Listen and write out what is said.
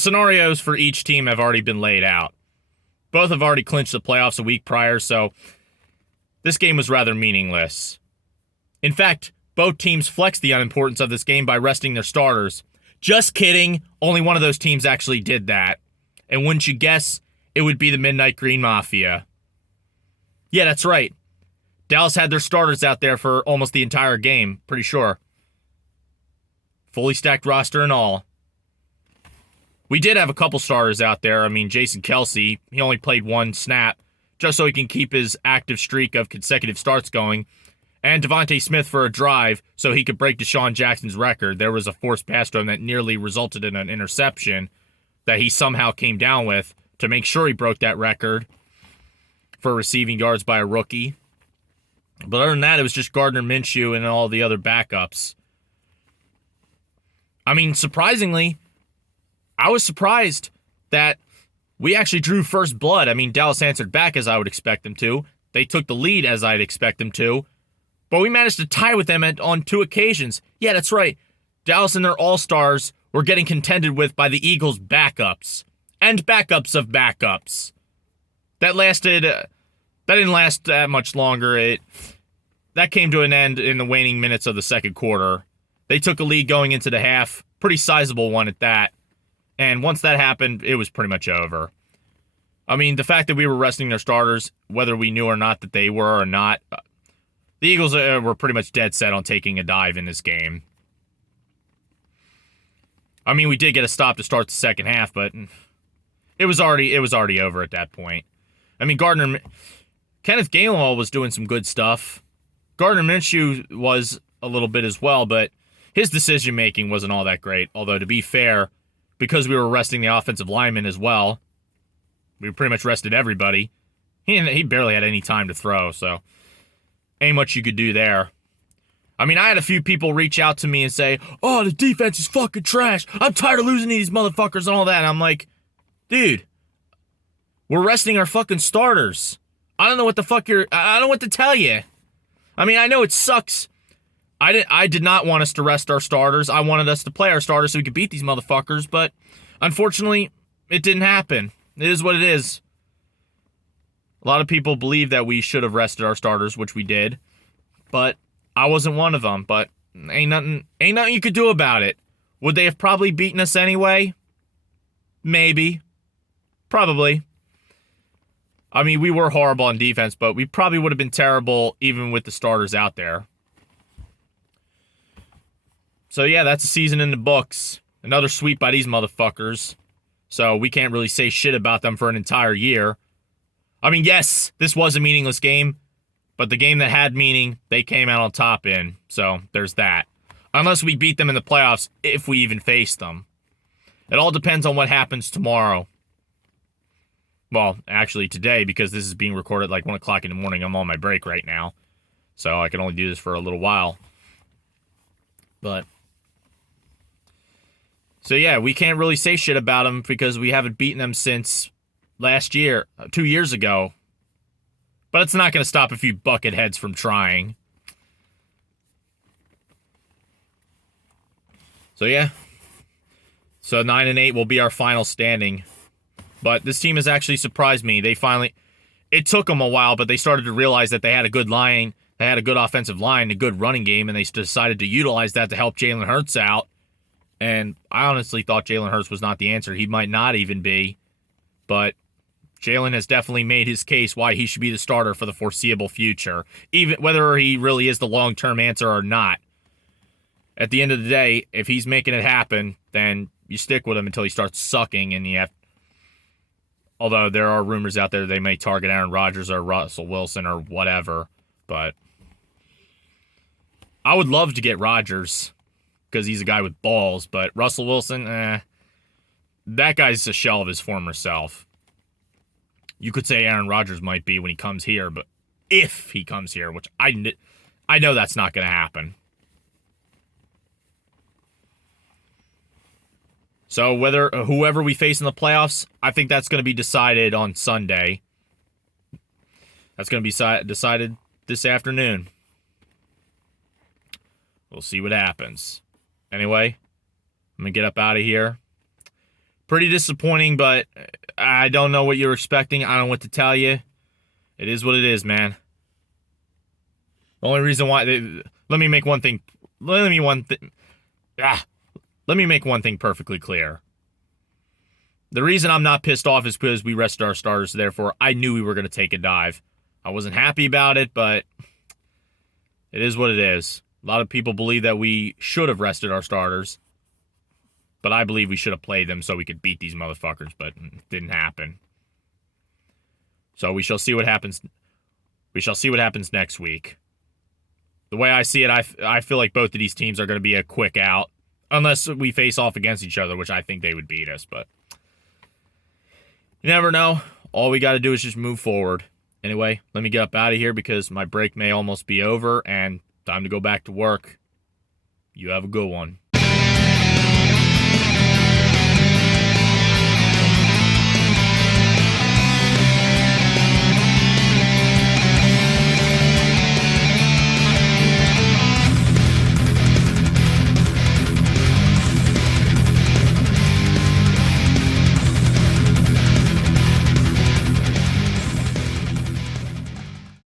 scenarios for each team have already been laid out. Both have already clinched the playoffs a week prior, so this game was rather meaningless. In fact, both teams flexed the unimportance of this game by resting their starters. Just kidding, only one of those teams actually did that. And wouldn't you guess, it would be the Midnight Green Mafia. Yeah, that's right. Dallas had their starters out there for almost the entire game, pretty sure. Fully stacked roster and all. We did have a couple starters out there. I mean, Jason Kelce, he only played one snap, just so he can keep his active streak of consecutive starts going. And Devontae Smith for a drive, so he could break Deshaun Jackson's record. There was a forced pass to him that nearly resulted in an interception that he somehow came down with to make sure he broke that record for receiving yards by a rookie. But other than that, it was just Gardner Minshew and all the other backups. I mean, surprisingly, I was surprised that we actually drew first blood. I mean, Dallas answered back as I would expect them to. They took the lead as I'd expect them to. But we managed to tie with them on 2 occasions. Yeah, that's right. Dallas and their all-stars were getting contended with by the Eagles' backups. And backups of backups. That didn't last that much longer. That came to an end in the waning minutes of the second quarter. They took a lead going into the half. Pretty sizable one at that. And once that happened, it was pretty much over. I mean, the fact that we were resting their starters, whether we knew or not that they were or not, the Eagles were pretty much dead set on taking a dive in this game. I mean, we did get a stop to start the second half, but it was already over at that point. I mean, Kenneth Gainwell was doing some good stuff. Gardner Minshew was a little bit as well, but his decision-making wasn't all that great. Although, to be fair, because we were resting the offensive linemen as well, we pretty much rested everybody. He barely had any time to throw, so ain't much you could do there. I mean, I had a few people reach out to me and say, "Oh, the defense is fucking trash. I'm tired of losing to these motherfuckers and all that." And I'm like, dude, we're resting our fucking starters. I don't know what the fuck I don't know what to tell you. I mean, I know it sucks. I did not want us to rest our starters. I wanted us to play our starters so we could beat these motherfuckers, but unfortunately, it didn't happen. It is what it is. A lot of people believe that we should have rested our starters, which we did, but I wasn't one of them. But ain't nothing you could do about it. Would they have probably beaten us anyway? Maybe. Probably. I mean, we were horrible on defense, but we probably would have been terrible even with the starters out there. So yeah, that's a season in the books. Another sweep by these motherfuckers. So we can't really say shit about them for an entire year. I mean, yes, this was a meaningless game, but the game that had meaning, they came out on top in. So there's that. Unless we beat them in the playoffs, if we even face them. It all depends on what happens tomorrow. Well, actually today, because this is being recorded like 1 o'clock in the morning. I'm on my break right now. So I can only do this for a little while. But so yeah, we can't really say shit about them because we haven't beaten them since last year, 2 years ago. But it's not going to stop a few bucketheads from trying. So yeah. So 9-8 will be our final standing. But this team has actually surprised me. It took them a while, but they started to realize that they had a good line, they had a good offensive line, a good running game, and they decided to utilize that to help Jalen Hurts out. And I honestly thought Jalen Hurts was not the answer. He might not even be. But Jalen has definitely made his case why he should be the starter for the foreseeable future, even whether he really is the long-term answer or not. At the end of the day, if he's making it happen, then you stick with him until he starts sucking, and you have. Although there are rumors out there they may target Aaron Rodgers or Russell Wilson or whatever, but I would love to get Rodgers because he's a guy with balls, but Russell Wilson, that guy's a shell of his former self. You could say Aaron Rodgers might be when he comes here, but if he comes here, which I know that's not going to happen. So whoever we face in the playoffs, I think that's going to be decided on Sunday. That's going to be decided this afternoon. We'll see what happens. Anyway, I'm going to get up out of here. Pretty disappointing, but I don't know what you're expecting. I don't know what to tell you. It is what it is, man. The only reason why... let me make one thing... Let me make one thing perfectly clear. The reason I'm not pissed off is because we rested our starters. Therefore, I knew we were going to take a dive. I wasn't happy about it, but it is what it is. A lot of people believe that we should have rested our starters. But I believe we should have played them so we could beat these motherfuckers, but it didn't happen. So we shall see what happens. We shall see what happens next week. The way I see it, I feel like both of these teams are going to be a quick out. Unless we face off against each other, which I think they would beat us, but you never know. All we got to do is just move forward. Anyway, let me get up out of here because my break may almost be over and time to go back to work. You have a good one.